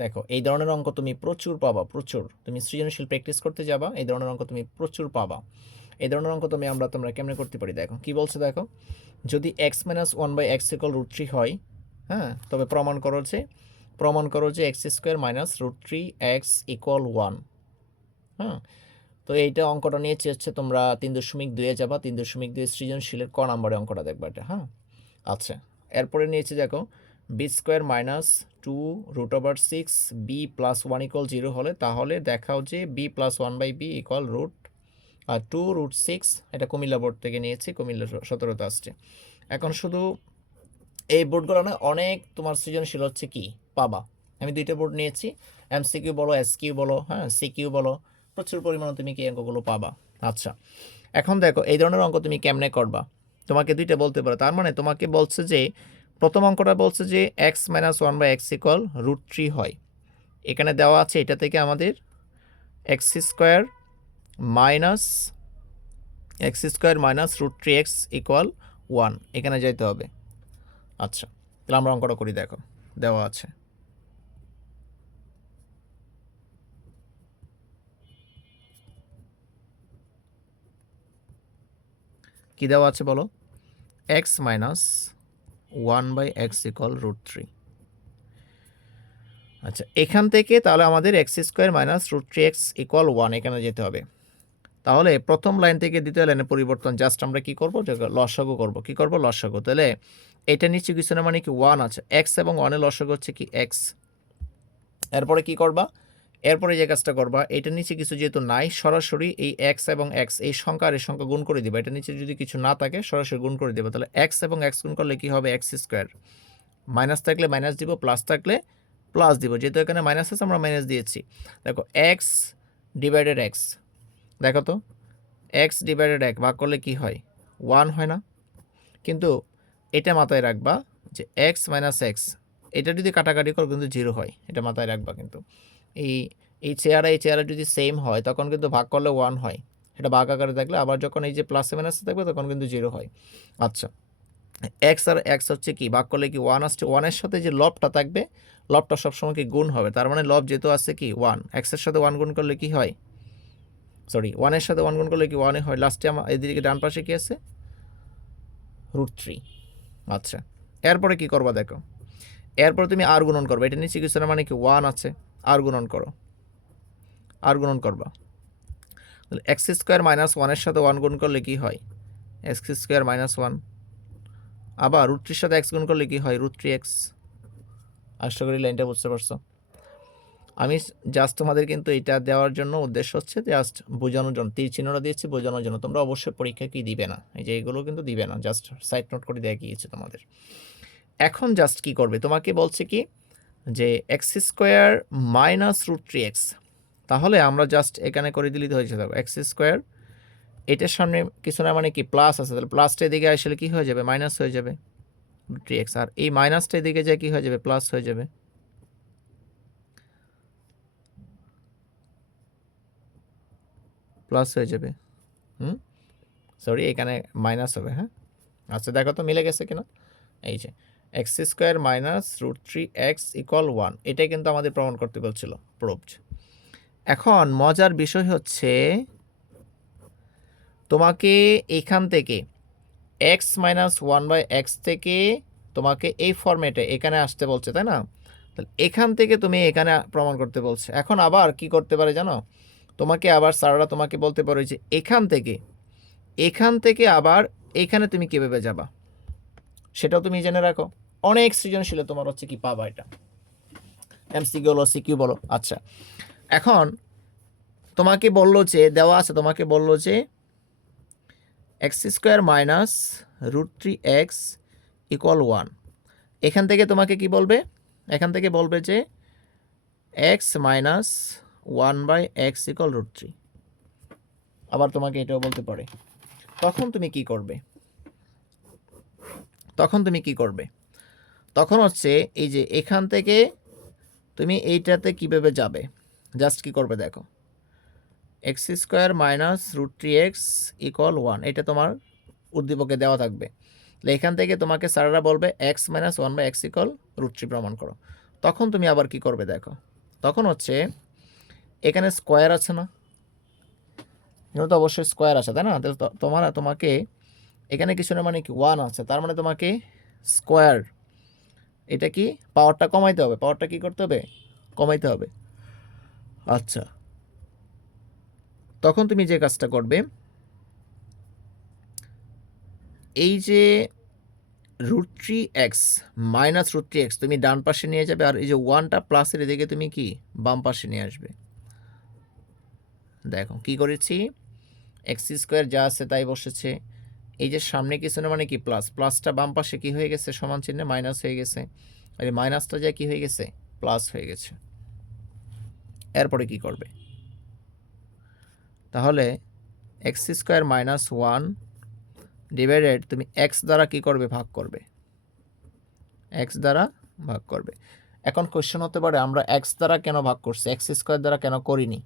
দেখো এই ধরনের অঙ্ক তুমি প্রচুর পাবা, প্রচুর। তুমি সৃজনশীল প্র্যাকটিস করতে যাবা, এই ধরনের অঙ্ক তুমি প্রচুর পাবা। এই ধরনের অঙ্ক তোমরা কেমনে করতে পারি দেখো, কি বলছে দেখো, যদি x minus one by x equal root three হয়, হ্যাঁ, তবে প্রমাণ করো যে x square minus root three x equal one. হ্যাঁ, তো এইটা অঙ্কটা নিয়েছি হচ্ছে তোমরা 3.2-এ যাবা, 3.2 সৃজনশীলের ক নাম্বারে অঙ্কটা দেখবা এটা। হ্যাঁ, আচ্ছা, এরপরে নিয়েছি দেখো b square minus two root over six b plus one equal zero হলে তাহলে দেখাও যে b plus one by b equal root আর টু রুট সিক্স। এটা কুমিল্লা বোর্ড থেকে নিয়েছি, কুমিল্লা 17তে আসছে। এখন শুধু এই বোর্ডগুলো না অনেক তোমার সৃজনশীল হচ্ছে কি পাবা। আমি দুইটা বোর্ড নিয়েছি, এমসিকিউ বলো, এসকিউ বলো, হ্যাঁ, সিকিউ বলো, প্রচুর পরিমাণে তুমি কি অঙ্কগুলো পাবা। আচ্ছা, এখন দেখো এই ধরনের অঙ্ক তুমি কেমনে করবা, তোমাকে দুইটা বলতে পারো। তার মানে তোমাকে বলছে যে প্রথম অঙ্কটা বলছে যে x minus one by x equal root three হয়। এখানে দেওয়া আছে এটা থেকে আমাদের x square minus root three x equal one, এখানে যাইতে হবে। আচ্ছা, তাহলে আমরা অঙ্কটা করি, দেখো দেওয়া আছে কি দেওয়া আছে বলো, x minus one by x equal root three. আচ্ছা, এখান থেকে তাহলে আমাদের x square minus root three x equal one এখানে যেতে হবে। তাহলে প্রথম লাইন থেকে দ্বিতীয় লাইনে পরিবর্তন, জাস্ট আমরা কি করবো, লসাগু করবো। কি করবো, লসাগু। তাহলে এটা নিচে কিছু না, মানে কি ওয়ান আছে, এক্স এবং ওয়ানের লসাগু হচ্ছে কি এক্স। এরপরে কি করবা, এরপরে যে কাজটা করবা, এটা নিচে কিছু যেহেতু নাই, সরাসরি এই এক্স এবং এক্স এই সংখ্যা আর এই সংখ্যা গুণ করে দিবা। এটা নিচে যদি কিছু না থাকে সরাসরি গুণ করে দেবো। তাহলে এক্স এবং এক্স গুণ করলে কি হবে, এক্স স্কোয়ার। মাইনাস থাকলে মাইনাস দিব, প্লাস থাকলে প্লাস দিব। যেহেতু এখানে মাইনাস আছে আমরা মাইনাস দিয়েছি। দেখো এক্স ডিভাইডেড এক্স, দেখো তো এক্স ডিভাইডেড এক ভাগ করলে কি হয়, ওয়ান হয় না? কিন্তু এটা মাথায় রাখবা যে এক্স মাইনাস এক্স, এটা যদি কাটাকাটি করো কিন্তু জিরো হয়, এটা মাথায় রাখবা। কিন্তু এই এই চেয়ারা যদি সেম হয় তখন কিন্তু ভাগ করলে ওয়ান হয়, এটা ভাগ আকারে থাকলে। আবার যখন এই যে প্লাসে মাইনাসে থাকবে তখন কিন্তু জিরো হয়। আচ্ছা, এক্স আর এক্স হচ্ছে কি ভাগ করলে কি ওয়ান আসছে, ওয়ানের সাথে যে লবটা থাকবে লবটা সবসময় কি গুণ হবে। তার মানে লব যেহেতু আছে কি ওয়ান, এক্সের সাথে ওয়ান গুণ করলে কি হয়, সরি ওয়ানের সাথে ওয়ান গুণ করলে কি ওয়ানে হয়। লাস্টে আমার এদিকে ডান পাশে কি আছে, রুট থ্রি। আচ্ছা, এরপরে কি করবা দেখো, এরপরে তুমি আর গুণন করবে, এটা নিচে কিছু না, মানে কি ওয়ান আছে, আর গুণন করো, আর গুণন করবা। তাহলে এক্স স্কোয়ার মাইনাস ওয়ানের সাথে ওয়ান গুণ করলে কি হয়, এক্স স্কোয়ার মাইনাস ওয়ান। আবার রুট থ্রির সাথে এক্স গুণ করলে কি হয়, রুট থ্রি এক্স। আশা করি লাইনটা বুঝতে পারছো। আমি জাস্ট তোমাদের কিন্তু এটা দেওয়ার জন্য উদ্দেশ্য হচ্ছে জাস্ট বোঝানোর জন্য, তীর চিহ্নটা দিয়েছি বোঝানোর জন্য। তোমরা অবশ্যই পরীক্ষা কি দিবে না, এই যে এগুলো কিন্তু দিবে না, জাস্ট সাইড নোট করে দেওয়া গিয়েছে তোমাদের। এখন জাস্ট কি করবে, তোমাকে বলছে কি যে x square minus root three x. তাহলে আমরা জাস্ট এখানে করে দিলেই হয়ে যাবে এক্স স্কোয়ার, এটার সামনে কিছু না, মানে কি প্লাস আছে, তাহলে প্লাসটা এদিকে আসলে কি হয়ে যাবে, মাইনাস হয়ে যাবে রুট থ্রি এক্স। আর এই মাইনাসটা এদিকে যায় কি হয়ে যাবে, প্লাস হয়ে যাবে। প্লাস হয়ে যাবে, সরি এখানে মাইনাস হবে। হ্যাঁ, আচ্ছা দেখো তো মিলে গেছে কিনা। এই যে x square minus root three x equal one, এটাই কিন্তু আমাদের প্রমাণ করতে বলছিল, প্রুভড। এখন মজার বিষয় হচ্ছে তোমাকে এখান থেকে x minus one by x থেকে তোমাকে এই ফরম্যাটে এখানে আসতে বলছে, তাই না? তাহলে এখান থেকে তুমি এখানে প্রমাণ করতে বলছে। এখন আবার কি করতে পারে জানো, তোমাকে আবার স্যাররা তোমাকে বলতে পারে যে এখান থেকে আবার এখানে তুমি কীভাবে যাবা, সেটাও তুমি জেনে রাখো। অনেক সৃজনশীল তোমার হচ্ছে কি পাবা, এটা এমসিকিউ বলো, সিকিউ বলো। আচ্ছা, এখন তোমাকে বললো যে দেওয়া আছে, তোমাকে বললো যে x square minus root three x equal one. এখান থেকে তোমাকে কি বলবে, এখান থেকে বলবে যে x minus one by x equal root three. আবার তোমাকে এটাও বলতে পারে। তখন তুমি কি করবে, তখন হচ্ছে এই যে এখান থেকে তুমি এইটাতে কীভাবে যাবে, জাস্ট কি করবে দেখো, x square minus root three x equal one, এটা তোমার উদ্দীপকে দেওয়া থাকবে। তাহলে এখান থেকে তোমাকে স্যাররা বলবে x minus one by x equal root three প্রমাণ করো। তখন তুমি আবার কি করবে দেখো, তখন হচ্ছে এখানে স্কোয়ার আছে না, এখানে তো অবশ্যই স্কোয়ার আছে তাই না, তাহলে তোমাকে এখানে কিছু না মানে কি 1 আছে, তার মানে তোমাকে স্কোয়ার এটা কি পাওয়ারটা কমাইতে হবে, পাওয়ারটা কি করতে হবে, কমাইতে হবে। আচ্ছা, তখন তুমি যে কাজটা করবে, এই যে √3x মাইনাস √3x তুমি ডান পাশে নিয়ে যাবে, আর এই যে 1টা প্লাসের এদিকে তুমি কি বাম পাশে নিয়ে আসবে। দেখো কি করেছি, x² যা আছে তাই বসেছে, এই যে সামনে কিছু না মানে কি প্লাস, প্লাসটা বাম পাশে কি হয়ে গেছে, সমান চিহ্নে মাইনাস হয়ে গেছে, আর এই মাইনাসটা যা কি হয়ে গেছে, প্লাস হয়ে গেছে। এরপরে কি করবে, তাহলে x² মাইনাস 1 ডিভাইডেড তুমি x দ্বারা কি করবে, ভাগ করবে, x দ্বারা ভাগ করবে। এখন কোশ্চেন হতে পারে আমরা x দ্বারা কেন ভাগ করছি, x² দ্বারা কেন করিনি।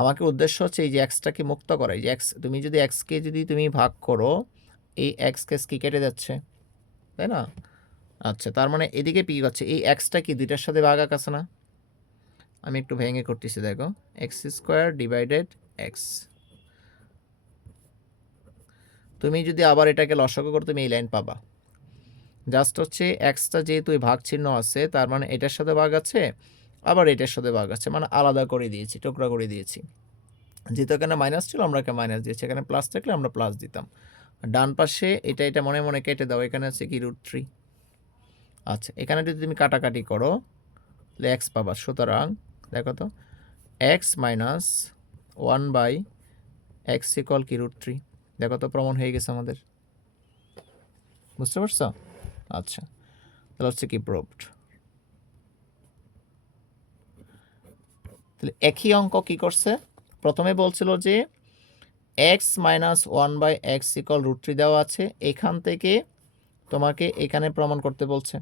আমাকে উদ্দেশ্য হচ্ছে এই যে এক্সটাকে মুক্ত করা, এই যে এক্স, তুমি যদি এক্সকে যদি তুমি ভাগ করো, এই এক্স কেস কি কেটে যাচ্ছে তাই না। আচ্ছা, তার মানে এদিকে পি হচ্ছে এই এক্সটা কি দুইটার সাথে ভাগ আছে না, আমি একটু ভেঙে করতেছি দেখো, x² ডিভাইডেড এক্স। তুমি যদি আবার এটাকে লসাগু করো তুমি এই লাইন পাবা, জাস্ট হচ্ছে এক্সটা যেহেতু ভাগ চিহ্ন আছে তার মানে এটার সাথে ভাগ আছে, আবার এটার সাথে ভাগ আছে, মানে আলাদা করে দিয়েছি, টুকরা করে দিয়েছি। যেহেতু এখানে মাইনাস ছিল আমরা এখানে মাইনাস দিয়েছি, এখানে প্লাস থাকলে আমরা প্লাস দিতাম। ডান পাশে এটা মনে মনে কেটে দাও, এখানে আছে কি √3। আচ্ছা, এখানে যদি তুমি কাটাকাটি করো তাহলে এক্স পাবা, সুতরাং দেখো তো এক্স মাইনাস 1/x ইকুয়াল কি √3। দেখো তো প্রমাণ হয়ে গেছে আমাদের, বুঝতে পারছো। আচ্ছা, তাহলে হচ্ছে কি প্রুভড। তাহলে একই অঙ্ক কি করছে, প্রথমে বলছিল যে x মাইনাস 1/x ইকুয়াল √3 দেওয়া আছে, এখান থেকে তোমাকে এখানে প্রমাণ করতে বলছে।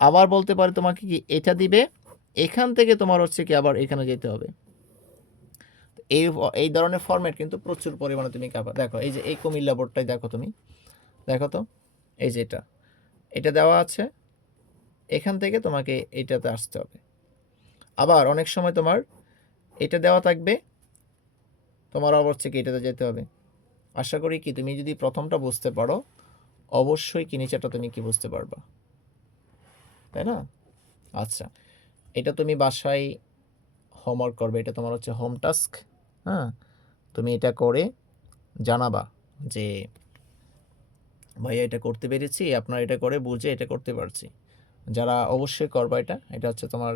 আবার বলতে পারে তোমাকে কি এটা দিবে, এখান থেকে তোমার হচ্ছে কি আবার এখানে যেতে হবে। এই ধরনের ফরম্যাট কিন্তু প্রচুর পরিমাণে তুমি পাবা। দেখো এই যে এই কুমিল্লা বোর্ডটাই দেখো, তুমি দেখো তো এই যে এটা দেওয়া আছে, এখান থেকে তোমাকে এটাতে আসতে হবে। আবার অনেক সময় তোমার এটা দেওয়া থাকবে, তোমার আবার হচ্ছে কি এটাতে যেতে হবে। আশা করি কি তুমি যদি প্রথমটা বুঝতে পারো অবশ্যই কি নিচেটা তুমি কি বুঝতে পারবা, তাই না। আচ্ছা, এটা তুমি বাসায় হোমওয়ার্ক করবে, এটা তোমার হচ্ছে হোম টাস্ক। হ্যাঁ, তুমি এটা করে জানাবা যে ভাইয়া এটা করতে পেরেছি, আপনার এটা করে বুঝে এটা করতে পারছি। যারা অবশ্যই করবা এটা হচ্ছে তোমার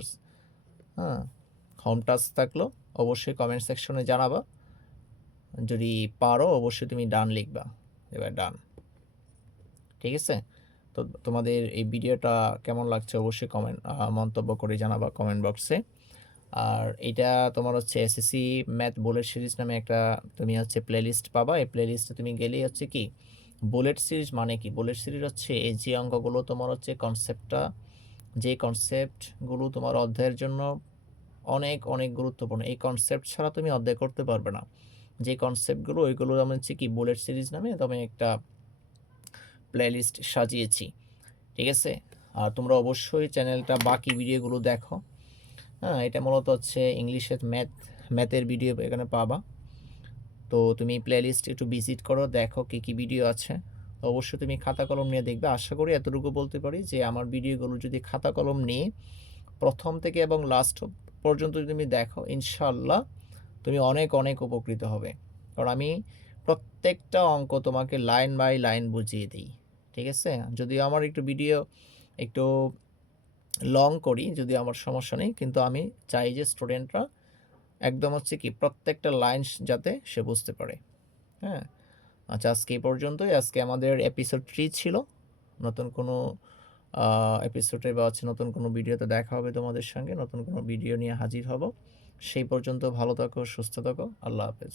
হোম টাস্ক থাকলো, অবশ্যই কমেন্ট সেকশনে জানাবা। যদি পারো অবশ্যই তুমি ডান লিখবা, এবার ডান, ঠিক আছে। তো তোমাদের এই ভিডিওটা কেমন লাগছে অবশ্যই মন্তব্য করে জানাবা কমেন্ট বক্সে। আর এটা তোমার হচ্ছে এসএসসি ম্যাথ বুলেট সিরিজ নামে একটা তুমি হচ্ছে প্লেলিস্ট পাবা, এই প্লেলিস্টে তুমি গেলেই হচ্ছে কি বুলেট সিরিজ মানে কি, বুলেট সিরিজ হচ্ছে এই যে অঙ্কগুলো তোমার হচ্ছে যে কনসেপ্টগুলো তোমার অধ্যায়ের জন্য অনেক অনেক গুরুত্বপূর্ণ, এই কনসেপ্ট ছাড়া তুমি অধ্যায় করতে পারবে না। যে কনসেপ্টগুলো ওইগুলো আমি হচ্ছে কি বুলেট সিরিজ নামে তবে একটা প্লেলিস্ট সাজিয়েছি, ঠিক আছে। আর তোমরা অবশ্যই চ্যানেলটা বাকি ভিডিওগুলো দেখো। হ্যাঁ, এটা মূলত হচ্ছে ইংলিশের ম্যাথের ভিডিও এখানে পাবা। তো তুমি প্লেলিস্ট একটু ভিজিট করো, দেখো কী কী ভিডিও আছে। অবশ্যই তুমি খাতা কলম নিয়ে দেখবে। আশা করি এতটুকু বলতে পারি যে আমার ভিডিওগুলো যদি খাতা কলম নিয়ে প্রথম থেকে এবং লাস্ট পর্যন্ত যদি তুমি দেখো, ইনশাল্লাহ তুমি অনেক অনেক উপকৃত হবে। কারণ আমি প্রত্যেকটা অঙ্ক তোমাকে লাইন বাই লাইন বুঝিয়ে দিই, ঠিক আছে। যদিও আমার ভিডিও একটু লং করি, যদিও আমার সমস্যা নেই, কিন্তু আমি চাই যে স্টুডেন্টরা একদম হচ্ছে কি প্রত্যেকটা লাইন যাতে সে বুঝতে পারে। হ্যাঁ, আচ্ছা, আজকে এই পর্যন্তই। আজকে আমাদের এপিসোড 3 ছিল। নতুন কোনো এপিসোডে বা হচ্ছে নতুন কোনো ভিডিওতে দেখা হবে তোমাদের সঙ্গে, নতুন কোনো ভিডিও নিয়ে হাজির হব। সেই পর্যন্ত ভালো থাকো, সুস্থ থাকো, আল্লাহ হাফেজ।